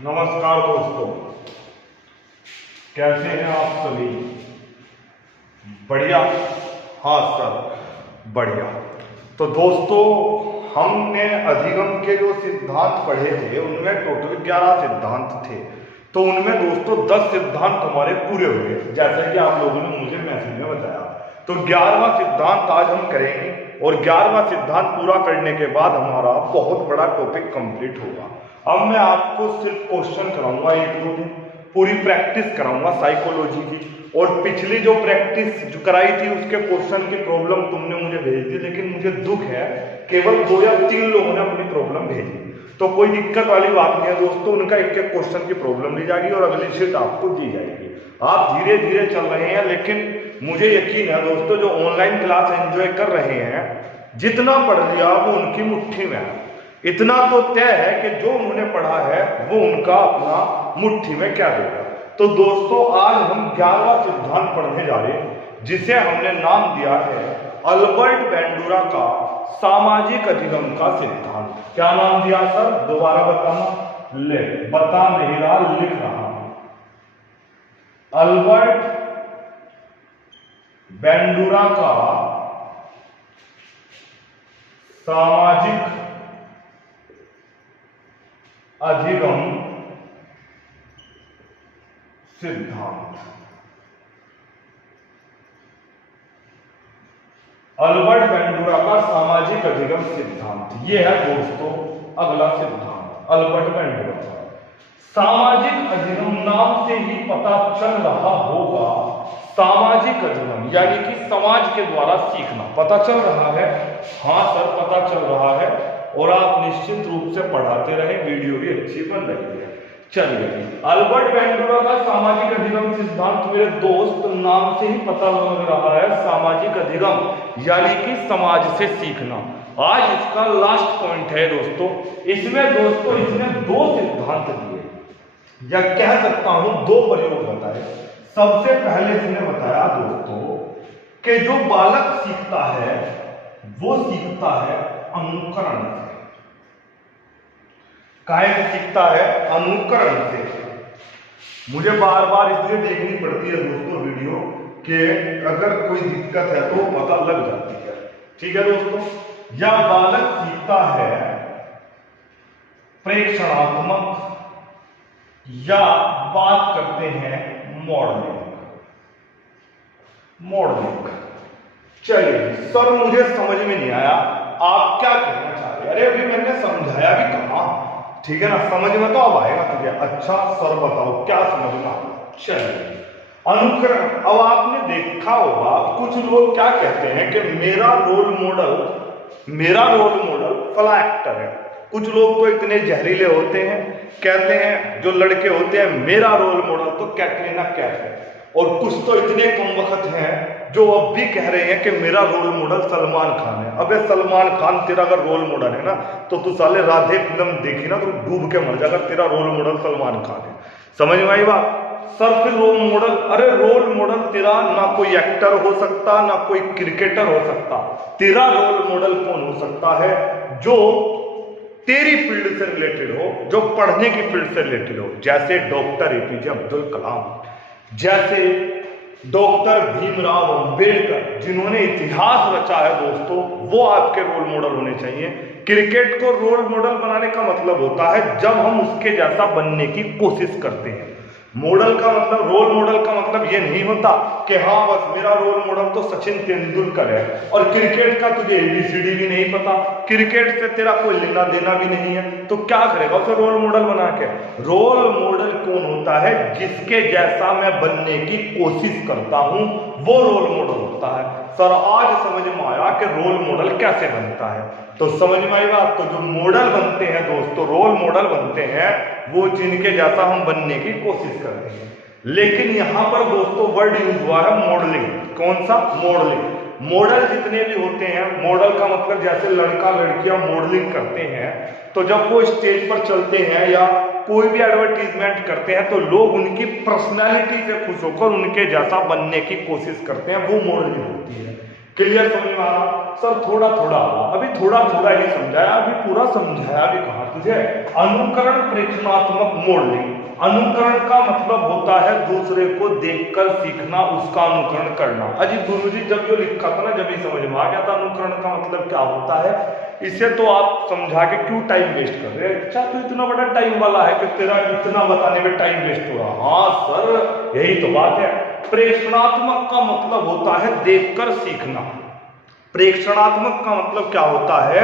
नमस्कार दोस्तों, कैसे हैं आप सभी? बढ़िया? हाँ सर, बढ़िया। तो दोस्तों, हमने अधिगम के जो सिद्धांत पढ़े थे उनमें टोटल 11 सिद्धांत थे। तो उनमें दोस्तों 10 सिद्धांत हमारे पूरे हुए, जैसे कि आप लोगों ने मुझे मैसेज में बताया। तो 11वां सिद्धांत आज हम करेंगे और 11वां सिद्धांत पूरा करने के बाद हमारा बहुत बड़ा टॉपिक कंप्लीट होगा। अब मैं आपको सिर्फ क्वेश्चन कराऊंगा, एक दो दिन पूरी प्रैक्टिस कराऊंगा साइकोलॉजी की। और पिछली जो प्रैक्टिस जो कराई थी उसके क्वेश्चन की प्रॉब्लम तुमने मुझे भेज दी, लेकिन मुझे दुख है केवल 2 या 3 लोगों ने अपनी प्रॉब्लम भेजी। तो कोई दिक्कत वाली बात नहीं है दोस्तों, उनका एक एक क्वेश्चन की प्रॉब्लम ली जाएगी और अगली शीट आपको दी जाएगी। आप धीरे धीरे चल रहे हैं, लेकिन मुझे यकीन है दोस्तों, जो ऑनलाइन क्लास एंजॉय कर रहे हैं, जितना पढ़ लिया वो उनकी मुट्ठी में है। इतना तो तय है कि जो उन्होंने पढ़ा है वो उनका अपना मुट्ठी में क्या देगा। तो दोस्तों, आज हम 11वां सिद्धांत पढ़ने जा रहे हैं, जिसे हमने नाम दिया है अल्बर्ट बैंडुरा का सामाजिक अधिगम का सिद्धांत। क्या नाम दिया सर? दोबारा बताना। ले बता नहीं रहा, लिख रहा हूं। अल्बर्ट बैंडुरा का सामाजिक अधिगम सिद्धांत। अल्बर्ट बैंडुरा का सामाजिक अधिगम सिद्धांत, यह है दोस्तों अगला सिद्धांत। अल्बर्ट बैंडुरा का सामाजिक अधिगम, नाम से ही पता चल रहा होगा। सामाजिक अधिगम यानी कि समाज के द्वारा सीखना। पता चल रहा है? हाँ सर, पता चल रहा है। और आप निश्चित रूप से पढ़ाते रहे, वीडियो भी अच्छी बन रही है। चलिए, अल्बर्ट बैंडुरा का सामाजिक अधिगम सिद्धांत मेरे दोस्त, नाम से ही पता लग रहा है सामाजिक अधिगम यानी कि समाज से सीखना। आज इसका लास्ट पॉइंट है दोस्तों। इसमें दोस्तों इसने 2 सिद्धांत दिए, या कह सकता हूं 2 प्रयोग बताए। सबसे पहले इसने बताया दोस्तों कि जो बालक सीखता है वो सीखता है अनुकरण से। काहे से सीखता है? अनुकरण से। मुझे बार बार इसलिए देखनी पड़ती है दोस्तों वीडियो, कि अगर कोई दिक्कत है तो पता लग जाती है। ठीक है दोस्तों, या बालक सीखता है प्रेक्षणात्मक, या बात करते हैं मॉडलिंग। चलिए सर, मुझे समझ में नहीं आया आप क्या कहना चाह रहे हैं। अरे अभी मैंने समझाया भी कहा, ठीक है ना? समझ में तो अब आएगा तुझे। अच्छा सर बताओ क्या समझ में आया। चलिए, अनुकरण। अब आपने देखा होगा कुछ लोग क्या कहते हैं कि मेरा रोल मॉडल फला एक्टर है। कुछ लोग तो इतने जहरीले होते हैं, कहते हैं जो लड़के होते हैं मेरा रोल मॉडल तो कैटरीना कैफ है। और कुछ तो इतने कम वक्त हैं जो अब भी कह रहे हैं कि मेरा रोल मॉडल सलमान खान है। अबे सलमान खान तेरा अगर रोल मॉडल है ना, तो तू साले राधे फिल्म देखी ना तो डूब के मर जाएगा। तेरा रोल मॉडल सलमान खान है। समझ में आई बात? सर फिर रोल मॉडल, अरे रोल मॉडल तेरा ना कोई एक्टर हो सकता, ना कोई क्रिकेटर हो सकता। तेरा रोल मॉडल कौन हो सकता है? जो तेरी फील्ड से रिलेटेड हो, जो पढ़ने की फील्ड से रिलेटेड हो। जैसे डॉक्टर एपीजे अब्दुल कलाम, जैसे डॉक्टर भीमराव अंबेडकर, जिन्होंने इतिहास रचा है दोस्तों, वो आपके रोल मॉडल होने चाहिए। क्रिकेट को रोल मॉडल बनाने का मतलब होता है जब हम उसके जैसा बनने की कोशिश करते हैं। मॉडल का मतलब, रोल मॉडल का मतलब ये नहीं होता कि हाँ बस मेरा रोल मॉडल तो सचिन तेंदुलकर है और क्रिकेट का तुझे ABCD भी नहीं पता, क्रिकेट से तेरा कोई लेना देना भी नहीं है, तो क्या करेगा उसे रोल मॉडल बना के? रोल मॉडल कौन होता है? जिसके जैसा मैं बनने की कोशिश करता हूं, वो रोल मॉडल होता है। सर आज समझ में आया कि रोल मॉडल कैसे बनता है। तो समझ में आई बात? तो जो मॉडल बनते हैं दोस्तों, रोल मॉडल बनते हैं वो जिनके जैसा हम बनने की कोशिश करते हैं। लेकिन यहां पर दोस्तों वर्ड यूज हुआ है मॉडलिंग। कौन सा? मॉडलिंग। मॉडल जितने भी होते हैं, मॉडल का मतलब जैसे लड़का लड़कियां मॉडलिंग करते हैं, तो जब वो स्टेज पर चलते हैं या कोई भी एडवर्टीजमेंट करते हैं तो लोग उनकी पर्सनैलिटी से खुश होकर उनके जैसा बनने की कोशिश करते हैं, वो मॉडलिंग होती है। क्लियर समझ में आ रहा? सर थोड़ा थोड़ा अभी थोड़ा थोड़ा ही समझाया, अभी पूरा समझाया भी कहा तुझे। अनुकरण प्रेक्षणात्मक मॉडलिंग। अनुकरण का मतलब होता है दूसरे को देखकर सीखना, उसका अनुकरण करना। अजी गुरुजी जब ये लिखा था ना, जब ही समझ में आ गया था अनुकरण का मतलब क्या होता है। इसे तो आप समझा के क्यों टाइम वेस्ट कर रहे हैं? अच्छा तो इतना बड़ा टाइम वाला है कि तेरा इतना बताने में टाइम वेस्ट हो रहा? हाँ सर यही तो बात है। प्रेक्षणात्मक का मतलब होता है देखकर सीखना। प्रेक्षणात्मक का मतलब क्या होता है?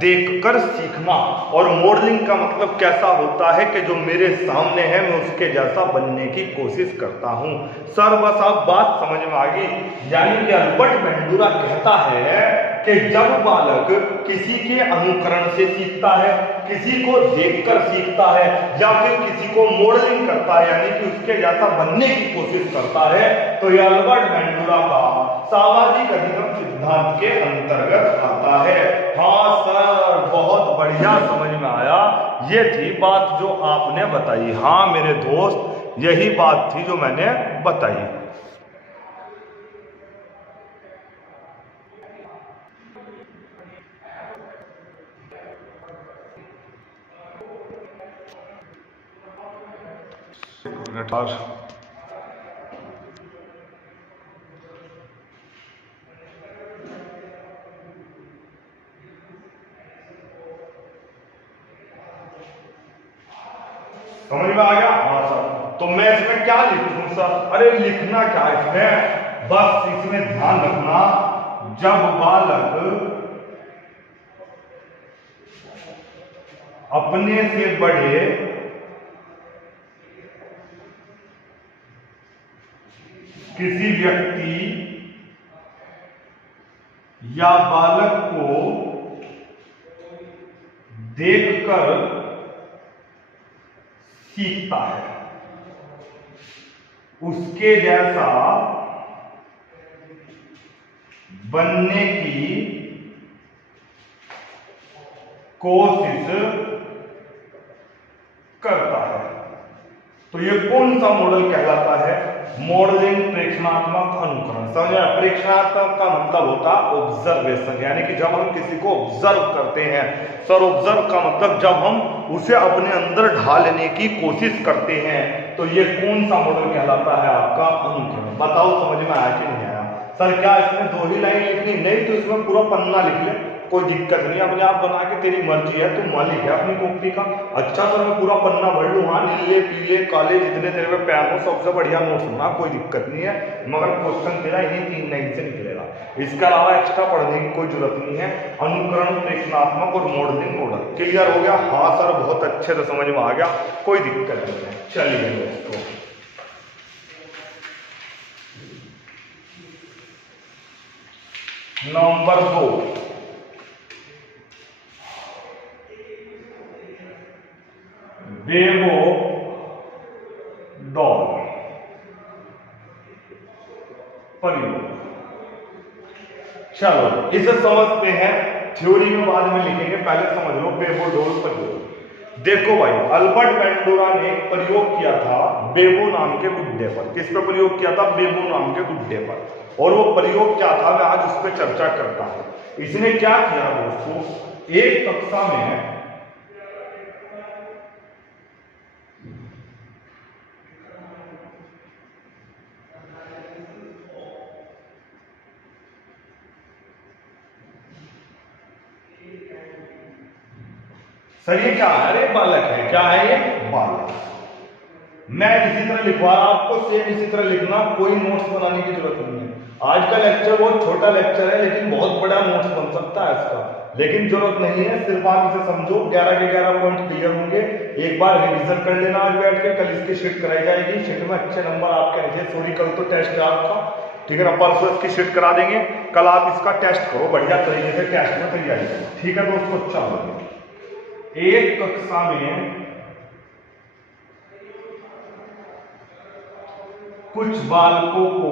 देखकर सीखना। और मॉडलिंग का मतलब कैसा होता है कि जो मेरे सामने है मैं उसके जैसा बनने की कोशिश करता हूं। सर बस आप बात समझ में आ गई। यानी कि अल्बर्ट बेंडूरा कहता है कि जब बालक किसी के अनुकरण से सीखता है, किसी को देखकर सीखता है, या फिर किसी को मॉडलिंग करता है यानी कि उसके जैसा बनने की कोशिश करता है, तो यह अल्बर्ट बेंडूरा का सामाजिक अधिगम सिद्धांत के अंतर्गत आता है। हाँ सर बहुत बढ़िया समझ में आया। ये थी बात जो आपने बताई। हाँ मेरे दोस्त यही बात थी जो मैंने बताई। समझ में आ गया? हाँ सर। तो मैं इसमें क्या लिखूं सर? अरे लिखना क्या इसमें, बस इसमें ध्यान रखना जब बालक अपने से बड़े किसी व्यक्ति या बालक को देखकर सीखता है, उसके जैसा बनने की कोशिश करता है। तो ये कौन सा मॉडल कहलाता है? मॉडलिंग प्रेक्षणात्मक अनुकरण। समझा? प्रेक्षणात्मक का मतलब होता ऑब्जर्वेशन, यानी कि जब हम किसी को ऑब्जर्व करते हैं। सर ऑब्जर्व का मतलब जब हम उसे अपने अंदर ढालने की कोशिश करते हैं, तो ये कौन सा मॉडल कहलाता है? आपका अनुकरण। बताओ समझ में आया कि नहीं आया? सर क्या इसमें 2 ही लाइन लिखनी? नहीं तो इसमें पूरा पन्ना लिख ले, कोई दिक्कत नहीं। अपने आप बना के तेरी मर्जी है, तू मालिक है अपनी कॉपी का। अच्छा सर मैं पूरा पन्ना भर लूँ? हाँ नीले पीले काले जितने तेरे पे पेन हो सबसे बढ़िया नोट्स होना, कोई दिक्कत नहीं है। मगर क्वेश्चन तेरा इन्हीं 3 लाइन से निकलेगा, इसके अलावा एक्स्ट्रा पढ़ने की कोई जरूरत नहीं है। अनुकरण प्रेक्षणात्मक और मॉडलिंग मॉडल क्लियर हो गया? हाँ सर बहुत अच्छे से समझ में आ गया, कोई दिक्कत नहीं है। चलिए दोस्तों नंबर 2, बेबो डॉल प्रयोग। चलो इसे समझते हैं, थ्योरी में बाद में लिखेंगे, पहले समझ लो बेबो डॉल प्रयोग। देखो भाई अल्बर्ट बेंडूरा ने एक प्रयोग किया था बेबो नाम के गुड्डे पर। किस पर प्रयोग किया था? बेबो नाम के गुड्डे पर। और वो प्रयोग क्या था मैं आज उस पर चर्चा करता हूं। इसने क्या किया दोस्तों, एक कक्षा में सर ये क्या है? अरे बालक है। क्या है ये? बालक। मैं इसी तरह लिखवा रहा आपको, सेम इसी तरह लिखना, कोई नोट्स बनाने की जरूरत नहीं है। आज का लेक्चर बहुत छोटा लेक्चर है लेकिन बहुत बड़ा नोट्स बन सकता है इसका, लेकिन जरूरत नहीं है। सिर्फ आप इसे समझो, 11 के 11 पॉइंट क्लियर होंगे। एक बार रिवीजन कर लेना आज बैठ के, कल इसकी शीट कराई जाएगी। शीट में अच्छे नंबर आपके आएंगे। सॉरी कल तो टेस्ट है आपका, ठीक है ना? परसों इसकी शीट करा देंगे, कल आप इसका टेस्ट करो बढ़िया तरीके से, टेस्ट में तैयारी करो, ठीक है दोस्तों? चलो एक कक्षा में कुछ बालकों को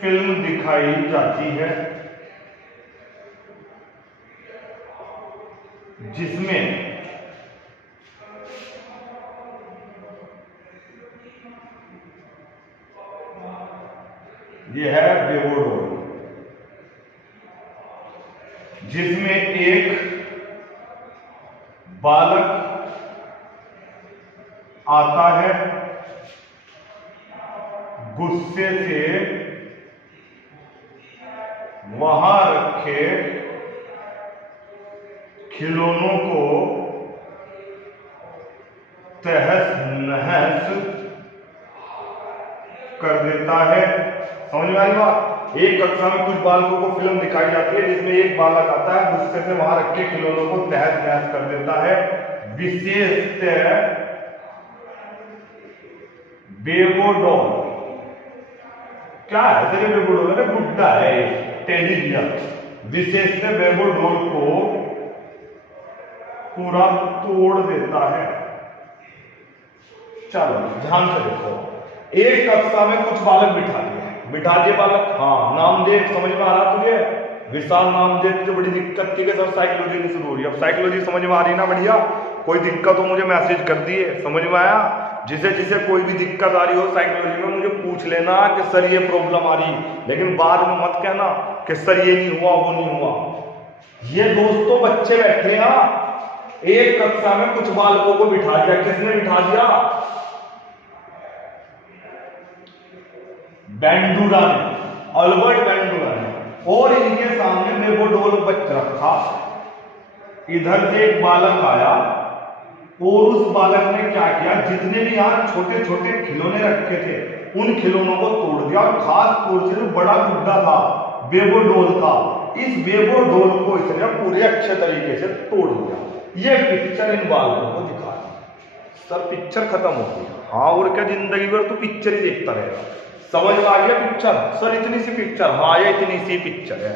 फिल्म दिखाई जाती है जिसमें बेबो डॉल, जिसमें एक बालक आता है, गुस्से से वहां रखे खिलौनों को तहस नहस कर देता है। समझ में आई बात? एक कक्षा में कुछ बालकों को फिल्म दिखाई जाती है जिसमें एक बालक आता है, गुस्से से वहां रखे खिलौनों को तहस नहस कर देता है। विशेषतः बेबो डॉल, क्या है तेरे बेबो डॉल? अरे गुड्डा है, टेडी बियर। विशेषतः बेबो डॉल को पूरा तोड़ देता है। चलो ध्यान से देखो, एक कक्षा में कुछ बालक बिठा दिए बालक, हाँ नाम दे, समझ में आ रहा तुझे? विशाल नाम दे, तुझे बड़ी दिक्कत थी कि सर साइकोलॉजी नहीं शुरू हो रही। अब साइकोलॉजी समझ में आ रही ना? बढ़िया। कोई दिक्कत हो मुझे मैसेज कर दिए, समझ में आया? जिसे जिसे कोई भी दिक्कत आ रही हो साइकोलॉजी में मुझे पूछ लेना कि सर ये प्रॉब्लम आ रही, लेकिन बाद में मत कहना कि सर ये नहीं हुआ वो नहीं हुआ। ये दोस्तों बच्चे बैठे हैं, एक कक्षा में कुछ बालकों को बिठा दिया। किसने बिठा दिया? बेंडूरा ने, अल्बर्ट बेंडूरा ने। और इनके सामने बेबो डॉल बच रखा। इधर से एक बालक आया और उस बालक ने क्या किया, जितने भी यहां छोटे छोटे खिलौने रखे थे उन खिलौनों को तोड़ दिया। और खास तौर से जो बड़ा गुड्डा था, बेबो डॉल था, इस बेबो डॉल को इसने पूरे अच्छे तरीके से तोड़ दिया। ये पिक्चर इन बालकों को दिखा दी। सर पिक्चर खत्म हो गई। हाँ और क्या, जिंदगी भर तो पिक्चर ही देखता रहेगा। समझ में आ गया पिक्चर? सर इतनी सी पिक्चर, हाँ ये इतनी सी पिक्चर है।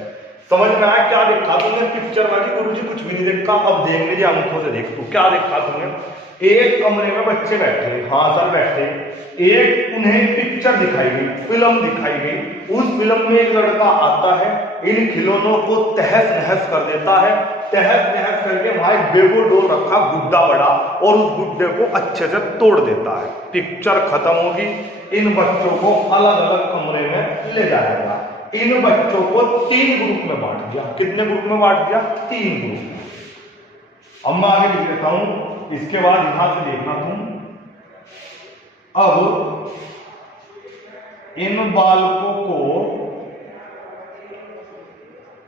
समझ में आया? क्या देखा तुमने पिक्चर वाली? गुरुजी कुछ भी नहीं देखा। अब देख लीजिए आंखों से देख तू, क्या देखा तुमने? एक कमरे में बच्चे बैठे, हाँ सर बैठे, एक उन्हें पिक्चर दिखाई गई, फिल्म दिखाई गई। उस फिल्म में एक लड़का आता है, इन खिलौनों को तहस नहस कर देता है। तहस नहस करके वहां एक बेबो डॉल रखा, गुड्डा बड़ा, और उस गुड्डे को अच्छे से तोड़ देता है। पिक्चर खत्म होगी। इन बच्चों को अलग अलग कमरे में ले जाएगा। इन बच्चों को 3 ग्रुप में बांट दिया। कितने ग्रुप में बांट दिया? 3 ग्रुप। अब मैं आगे लिख देता हूं, इसके बाद यहां से देखना तुम। अब इन बालकों को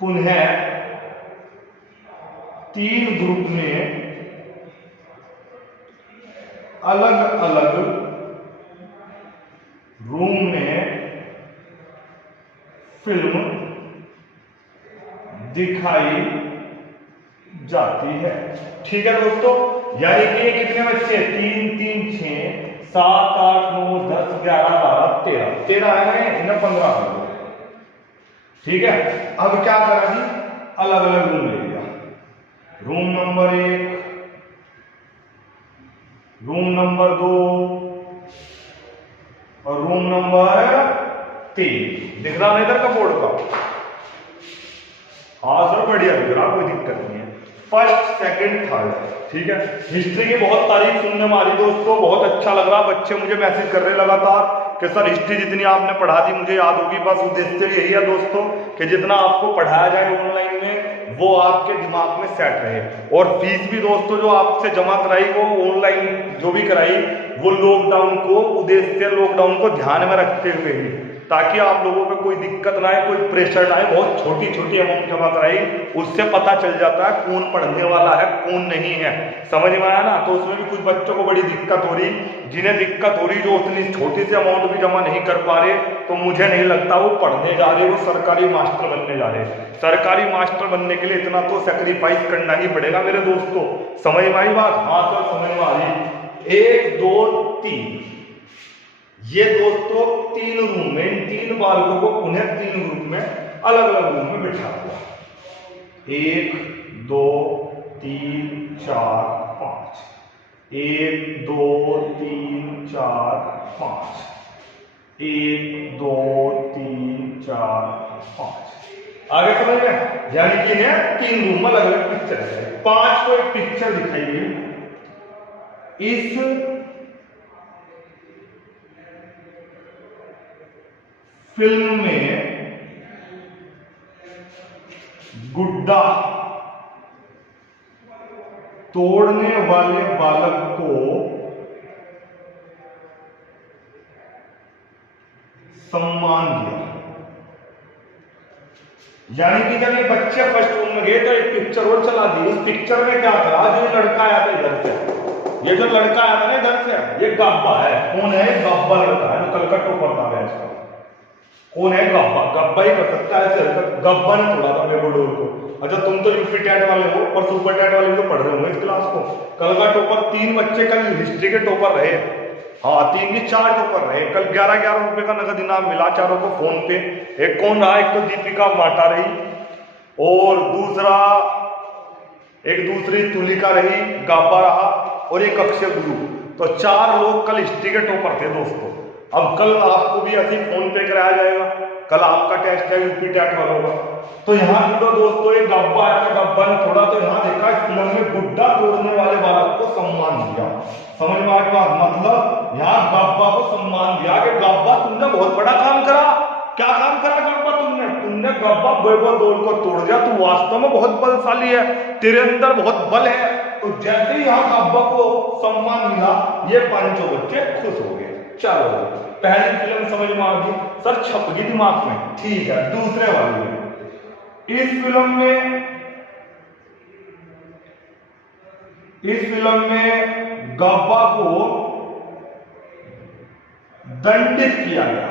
पुनः 3 ग्रुप में अलग अलग रूम में फिल्म दिखाई जाती है। ठीक है दोस्तों, यानी कि कितने बच्चे? 3 3 6 7 8 9 10 11 12 13 13 है, इन्हें 15 कर दो। ठीक है, अब क्या करा जी? अलग अलग रूम ले लिया। रूम नंबर 1, रूम नंबर 2 और रूम नंबर 3। दिख रहा है इधर का बोर्ड का? हाँ सर बढ़िया दिख रहा, कोई दिक्कत नहीं है। फर्स्ट सेकंड थर्ड, ठीक है। हिस्ट्री की बहुत तारीफ सुनने में आ रही दोस्तों, बहुत अच्छा लग रहा। बच्चे मुझे मैसेज कर रहे लगातार कि सर हिस्ट्री जितनी आपने पढ़ा दी मुझे याद होगी। बस उद्देश्य यही है दोस्तों कि जितना आपको पढ़ाया जाए ऑनलाइन में वो आपके दिमाग में सेट रहे। और फीस भी दोस्तों जो आपसे जमा कराई वो ऑनलाइन जो भी कराई वो लॉकडाउन को उद्देश्य, लॉकडाउन को ध्यान में रखते हुए ही, ताकि आप लोगों पे कोई दिक्कत ना आए, कोई प्रेशर ना आए। बहुत छोटी छोटी अमाउंट जमा कराई, उससे पता चल जाता है कौन पढ़ने वाला है कौन नहीं है। समझ में आया ना? तो उसमें भी कुछ बच्चों को बड़ी दिक्कत हो रही, जिन्हें दिक्कत हो रही जो उतनी छोटी सी अमाउंट भी जमा नहीं कर पा रहे, तो मुझे नहीं लगता वो पढ़ने जा रहे, वो सरकारी मास्टर बनने जा रहे। सरकारी मास्टर बनने के लिए इतना तो सेक्रीफाइस करना ही पड़ेगा मेरे दोस्तों। समझ में आई बात? हाँ सर समझ में आ रही। 1 2 3 ये दोस्तों 3 रूम में, इन 3 बालकों को उन्हें 3 ग्रुप में अलग अलग रूम में बिठा दिया। 1 2 3 4 5, 1 2 3 4 5, 1 2 3 4 5। आगे समझ में? यानी कि है 3 रूम में अलग अलग पिक्चर है। 5 को एक पिक्चर दिखाई गई। इस फिल्म में गुड्डा तोड़ने वाले बालक को सम्मान दिया। यानी कि जब ये बच्चे फर्स्ट रूम में गए तो एक पिक्चर और चला दी। इस पिक्चर में क्या था, जो ये लड़का आया था इधर से, ये जो लड़का आया था ना इधर से, ये गब्बा है। कौन है? गब्बा लड़का है जो कल का टॉपर था बैच का। कौन है? गब्बा। गब्बा ही कर सकता है ऐसे हरकत। गब्बा ने तोड़ा था मेरे डोर को। अच्छा तुम तो यूपी टैट वाले हो और सुपर टैट वाले तो पढ़ रहे होंगे इस क्लास को। कल का टॉपर 3 बच्चे कल हिस्ट्री के टॉपर रहे। हाँ 3 नहीं 4 टॉपर रहे। कल 11-11 रुपए का नगद इनाम मिला चारों को फोन पे। एक कौन रहा? एक तो दीपिका माटा रही और एक दूसरी तुलिका रही, गाबा रहा और एक अक्षय गुरु। तो 4 लोग कल हिस्ट्री के टॉपर थे दोस्तों। अब कल आपको भी ऐसे फोन पे कराया जाएगा। कल आपका टेस्ट है यूपी टैट वालों का। तो यहाँ जुड़ो दोस्तों, एक गब्बा आया था, गब्बा ने तोड़ा। तो यहाँ देखा इस फिल्म में गुड्डा तोड़ने वाले बालक को सम्मान दिया। समझ में आ गया? मतलब यहाँ गब्बा को सम्मान दिया कि गब्बा तुमने बहुत बड़ा काम करा। क्या काम करा गब्बा? तुमने गब्बा बेबदौल को तोड़ दिया। तू वास्तव में बहुत बलशाली है, तेरे अंदर बहुत बल है। तो जैसे ही यहाँ गब्बा को सम्मान मिला, ये 5 बच्चे खुश हो गए। चलो पहली फिल्म समझ में आ गई सर, छप गई दिमाग में। ठीक है, दूसरे वाली में इस फिल्म में गब्बा को दंडित किया गया।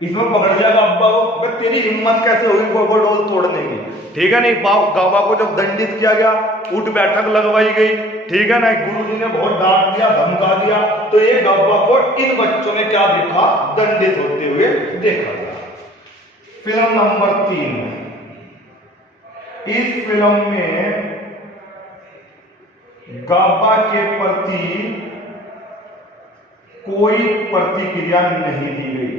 इसमें पकड़ लिया गब्बा को। तेरी हिम्मत कैसे हुई बेबदौल तोड़ने की? ठीक है नहीं, गब्बा को जब दंडित किया गया, उठ बैठक लगवाई गई, ठीक है ना, गुरुजी ने बहुत डांट दिया, धमका दिया। तो ये गब्बा को इन बच्चों ने क्या देखा? दंडित होते हुए देखा गया। फिल्म नंबर 3 में, इस फिल्म में गब्बा के प्रति कोई प्रतिक्रिया नहीं दी गई।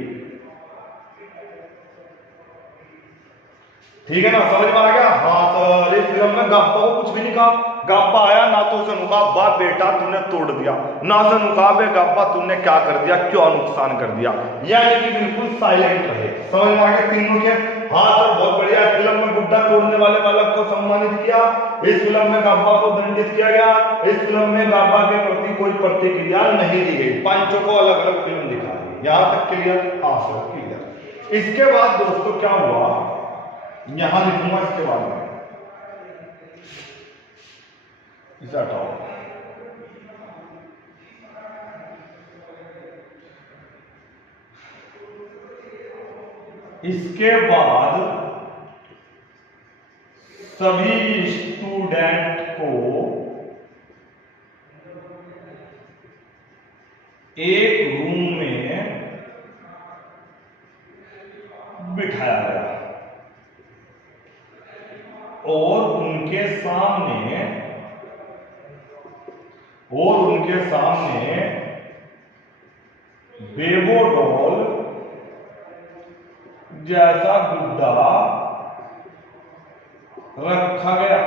ठीक है ना, समझ में आ गया? हाँ सर, इस फिल्म में गब्बा को कुछ भी नहीं कहा। गब्बा आया ना तो उसे नुका बा बेटा तूने तोड़ दिया, ना से नुका बे गब्बा तूने क्या कर दिया, क्यों नुकसान कर दिया। यानी कि बिल्कुल साइलेंट रहे। समझ में आ गया तीनों के? हाँ सर बहुत बढ़िया। फिल्म में गुड्डा तोड़ने वाले बालक को सम्मानित किया, इस फिल्म में गब्बा को दंडित किया गया, इस फिल्म में गब्बा के प्रति कोई प्रतिक्रिया नहीं दी गई। 5 को अलग अलग फिल्म दिखा दी। यहां तक क्लियर? हाँ सर क्लियर। इसके बाद दोस्तों क्या हुआ, यहां लिखूंगा इसके बाद में, इसे हटाओ। इसके बाद सभी स्टूडेंट को एक रूम में बिठाया गया और उनके सामने बेबदौल जैसा गुड्डा रखा गया।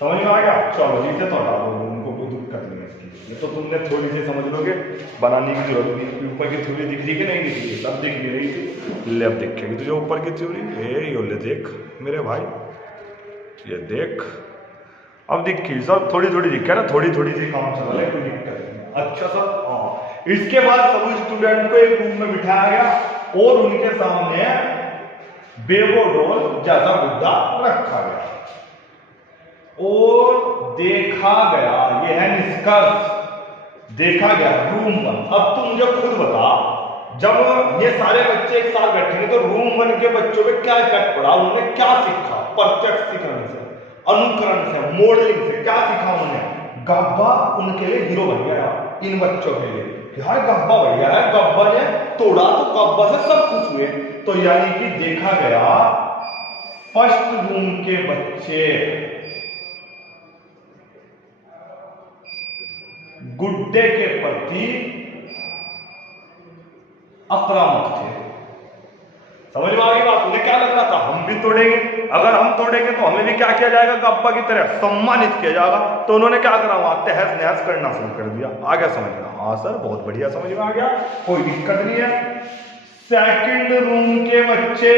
समझ में आ गया? चलो जी से तो हटा दो, उनको कोई दिक्कत नहीं है इसकी। ये तो तुमने थोड़ी सी समझ लोगे, बनाने की जरूरत नहीं। ऊपर की थ्योरी दिख रही कि नहीं दिख रही? सब दिख भी रही थी। ले अब देखेगी तुझे ऊपर की थ्योरी। ये ले देख मेरे भाई, ये देख अब दिखी सब थोड़ी थोड़ी दिख ना, थोड़ी थोड़ी सी काम चल रहा है, कोई दिक्कत नहीं। अच्छा सर हाँ। इसके बाद सभी स्टूडेंट को एक रूम में बिठाया गया और उनके सामने बेबदौल जैसा गुड्डा रखा गया और देखा गया, यह है निष्कर्ष, देखा गया रूम 1। अब तुम मुझे खुद बता, जब ये सारे बच्चे एक साथ बैठेंगे तो रूम 1 के बच्चों पे क्या इफेक्ट पड़ा, उन्होंने क्या सीखा? प्रत्यक्षीकरण से, अनुकरण से, मॉडलिंग से क्या सीखा उन्होंने? गब्बा उनके लिए हीरो बन गया इन बच्चों के लिए। यार गब्बा बढ़िया है, गब्बा ने तोड़ा तो गब्बा से सब खुश हुए। तो यानी कि देखा गया फर्स्ट रूम के बच्चे गुड्डे के प्रति आक्रामक थे। समझ में आ गई बात? उन्हें क्या लग रहा था, हम भी तोड़ेंगे, अगर हम तोड़ेंगे तो हमें भी क्या किया जाएगा, गब्बा की तरह सम्मानित किया जाएगा। तो उन्होंने क्या करा, वहां तहस नहस करना शुरू कर दिया। आ गया समझ में? हाँ सर बहुत बढ़िया समझ में आ गया, कोई दिक्कत नहीं है। सेकंड रूम के बच्चे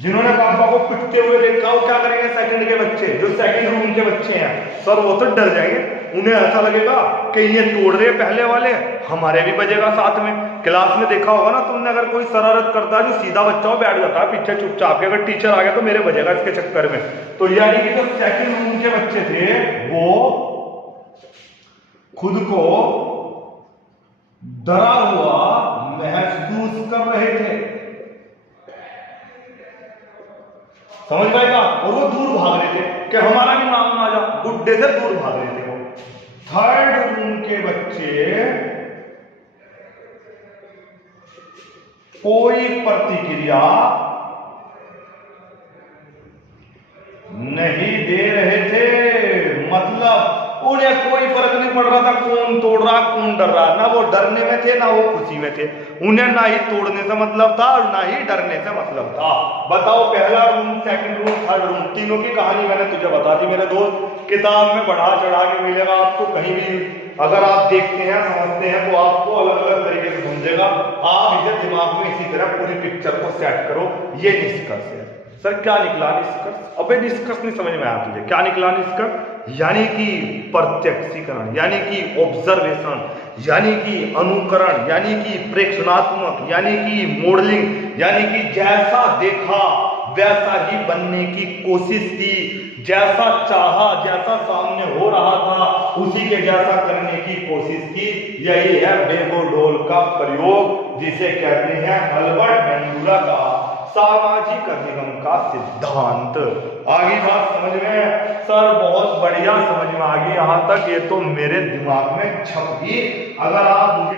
जिन्होंने पापा को पिटते हुए देखा वो क्या करेंगे, सेकंड के बच्चे, जो सेकंड रूम के बच्चे हैं सर, वो तो डर जाएंगे। उन्हें ऐसा लगेगा कि ये तोड़ रहे पहले वाले, हमारे भी बजेगा साथ में। क्लास में देखा होगा ना तुमने, अगर कोई शरारत करता है जो सीधा बच्चा हो बैठ जाता है पीछे चुपचाप के, अगर टीचर आ गया तो मेरे बजेगा इसके चक्कर में। तो यानी कि जो सेकंड रूम के बच्चे थे वो खुद को डरा हुआ महसूस कर रहे थे, समझ पाएगा, और वो दूर भाग रहे थे कि हमारा भी नाम ना आ जा, गुड्डे से दूर भाग रहे थे वो। थर्ड रूम के बच्चे कोई प्रतिक्रिया नहीं दे रहे थे, मतलब उन्हें कोई फर्क नहीं पड़ रहा था कौन तोड़ रहा कौन डर रहा, ना वो डरने में थे ना वो खुशी में थे। उन्हें ना ही तोड़ने से मतलब था और ना ही डरने से मतलब था। बताओ, पहला room, second room, third room, तीनों की कहानी मैंने तुझे बता दी मेरे दोस्त। किताब में बढ़ा चढ़ा के मिलेगा आपको, कहीं भी अगर आप देखते हैं समझते हैं तो आपको अलग अलग तरीके से समझेगा। आप इसे दिमाग में इसी तरह पूरी पिक्चर को सेट करो। ये निष्कर्ष है। सर क्या निकला निष्कर्ष? अबे निष्कर्ष नहीं समझ में आया तुझे, क्या निकला निष्कर्ष? यानी कि प्रत्यक्षीकरण, यानी कि ऑब्जर्वेशन, यानी कि अनुकरण, यानी कि प्रेक्षणात्मक, यानी कि मॉडलिंग, यानी कि जैसा देखा वैसा ही बनने की कोशिश की, जैसा चाहा, जैसा सामने हो रहा था उसी के जैसा करने की कोशिश की। यही है बेगोडोल का प्रयोग, जिसे कहते हैं अल्बर्ट बेंडूरा का सामाजिक अधिगम का सिद्धांत। आगे बात समझ में? सर बहुत बढ़िया समझ में आ गई यहाँ तक, ये तो मेरे दिमाग में छप गई। अगर आप